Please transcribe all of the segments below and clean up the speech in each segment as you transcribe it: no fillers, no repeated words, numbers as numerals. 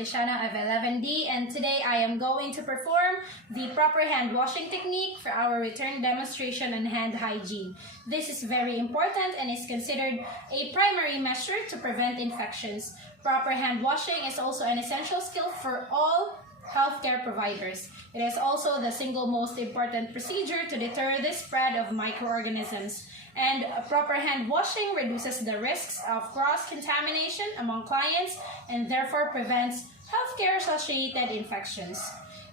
Artesiana of 11D, and today I am going to perform the proper hand washing technique for our return demonstration on hand hygiene. This is very important and is considered a primary measure to prevent infections. Proper hand washing is also an essential skill for all healthcare providers. It is also the single most important procedure to deter the spread of microorganisms. And proper hand washing reduces the risks of cross-contamination among clients and therefore prevents healthcare-associated infections.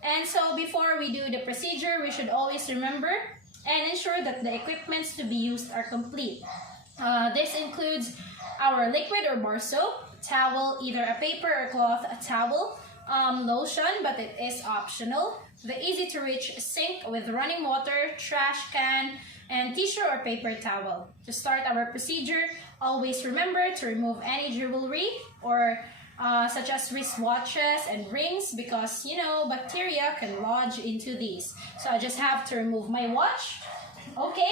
And so before we do the procedure, we should always remember and ensure that the equipments to be used are complete. This includes our liquid or bar soap, towel, either a paper or cloth towel, lotion, but it is optional, the easy-to-reach sink with running water, trash can, and tissue or paper towel. To start our procedure, always remember to remove any jewelry or such as wristwatches and rings because, bacteria can lodge into these. So I just have to remove my watch. Okay,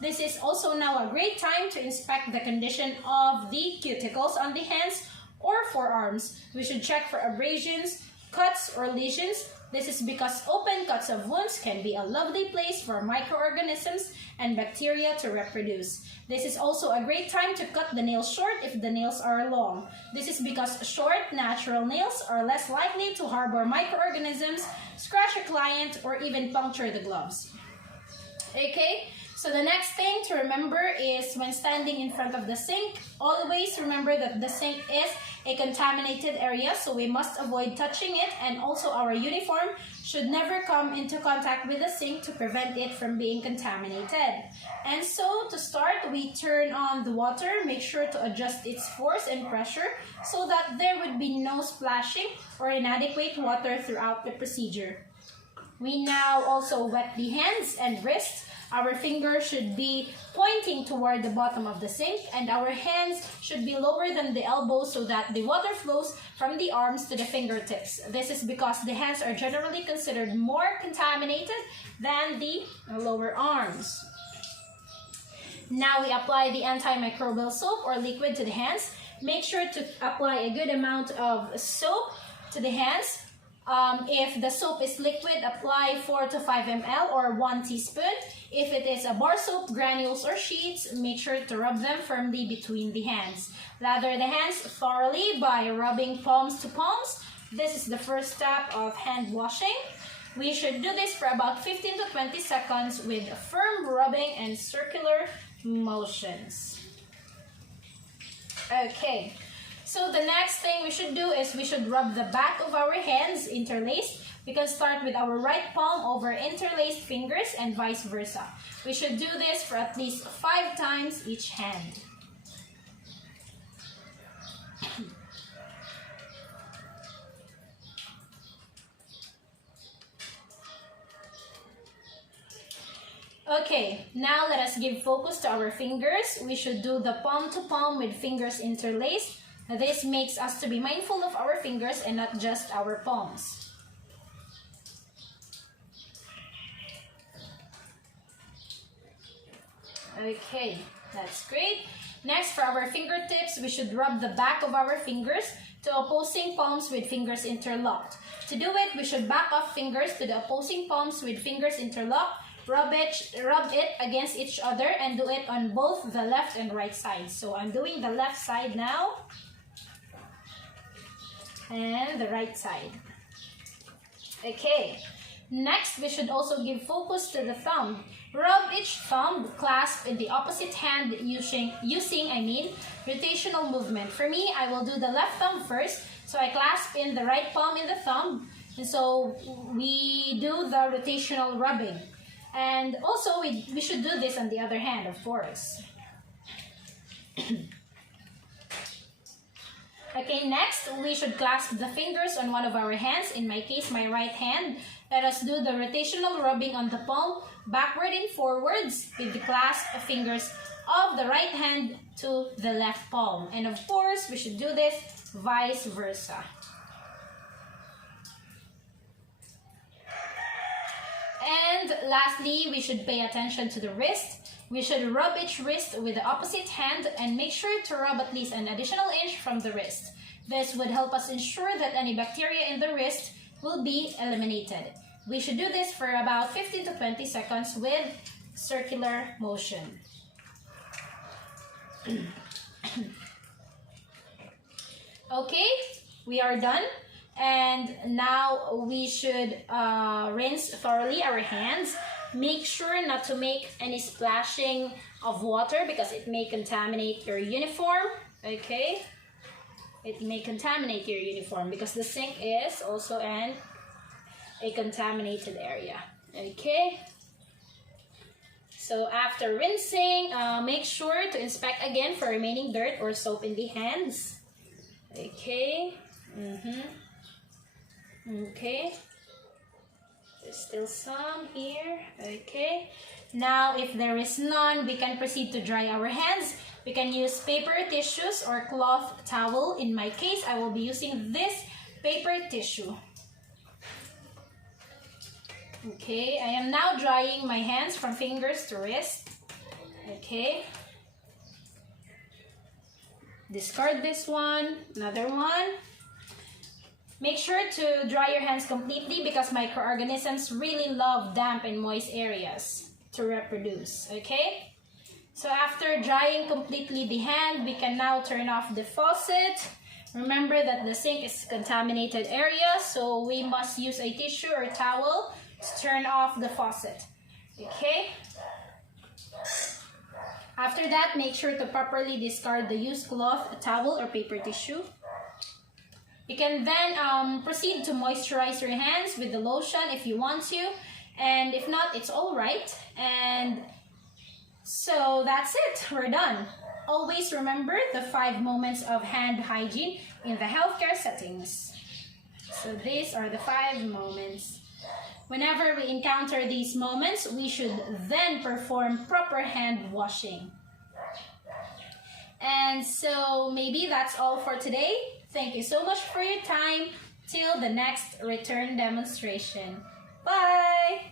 this is also now a great time to inspect the condition of the cuticles on the hands or forearms. We should check for abrasions, cuts, or lesions. This is because open cuts of wounds can be a lovely place for microorganisms and bacteria to reproduce. This is also a great time to cut the nails short if the nails are long. This is because short, natural nails are less likely to harbor microorganisms, scratch a client, or even puncture the gloves. Okay? So the next thing to remember is when standing in front of the sink, always remember that the sink is a contaminated area, so we must avoid touching it, and also our uniform should never come into contact with the sink to prevent it from being contaminated. And so to start, we turn on the water, make sure to adjust its force and pressure so that there would be no splashing or inadequate water throughout the procedure. We now also wet the hands and wrists. Our fingers should be pointing toward the bottom of the sink, and our hands should be lower than the elbows so that the water flows from the arms to the fingertips. This is because the hands are generally considered more contaminated than the lower arms. Now we apply the antimicrobial soap or liquid to the hands. Make sure to apply a good amount of soap to the hands. If the soap is liquid, apply 4 to 5 ml or 1 teaspoon. If it is a bar soap, granules, or sheets, make sure to rub them firmly between the hands. Lather the hands thoroughly by rubbing palms to palms. This is the first step of hand washing. We should do this for about 15 to 20 seconds with firm rubbing and circular motions. Okay. So the next thing we should do is we should rub the back of our hands interlaced. We can start with our right palm over interlaced fingers and vice versa. We should do this for at least 5 times each hand. Okay, now let us give focus to our fingers. We should do the palm to palm with fingers interlaced. This makes us to be mindful of our fingers and not just our palms. Okay, that's great. Next, for our fingertips, we should rub the back of our fingers to opposing palms with fingers interlocked. To do it, we should back off fingers to the opposing palms with fingers interlocked. Rub it against each other and do it on both the left and right sides. So I'm doing the left side now. And the right side. Okay, next we should also give focus to the thumb. Rub each thumb clasp in the opposite hand using rotational movement. For me, I will do the left thumb first, so I clasp in the right palm in the thumb, and so we do the rotational rubbing. And also we should do this on the other hand, of course. Okay, next, we should clasp the fingers on one of our hands, in my case, my right hand. Let us do the rotational rubbing on the palm, backward and forwards, with the clasp fingers of the right hand to the left palm. And of course, we should do this vice versa. And lastly, we should pay attention to the wrist. We should rub each wrist with the opposite hand and make sure to rub at least an additional inch from the wrist. This would help us ensure that any bacteria in the wrist will be eliminated. We should do this for about 15 to 20 seconds with circular motion. Okay, we are done. And now we should rinse thoroughly our hands. Make sure not to make any splashing of water because it may contaminate your uniform. Okay, it may contaminate your uniform because the sink is also a contaminated area. Okay, so after rinsing, make sure to inspect again for remaining dirt or soap in the hands. Okay. Okay, there's still some here. Okay, now if there is none, we can proceed to dry our hands. We can use paper tissues or cloth towel. In my case, I will be using this paper tissue. Okay, I am now drying my hands from fingers to wrist. Okay, discard this one, another one. Make sure to dry your hands completely because microorganisms really love damp and moist areas to reproduce, okay? So after drying completely the hand, we can now turn off the faucet. Remember that the sink is a contaminated area, so we must use a tissue or towel to turn off the faucet, okay? After that, make sure to properly discard the used cloth, towel, or paper tissue. You can then proceed to moisturize your hands with the lotion if you want to, and if not, it's all right. And so that's it, we're done. Always remember the 5 moments of hand hygiene in the healthcare settings. So these are the 5 moments. Whenever we encounter these moments, we should then perform proper hand washing. And so maybe that's all for today. Thank you so much for your time. Till the next return demonstration. Bye!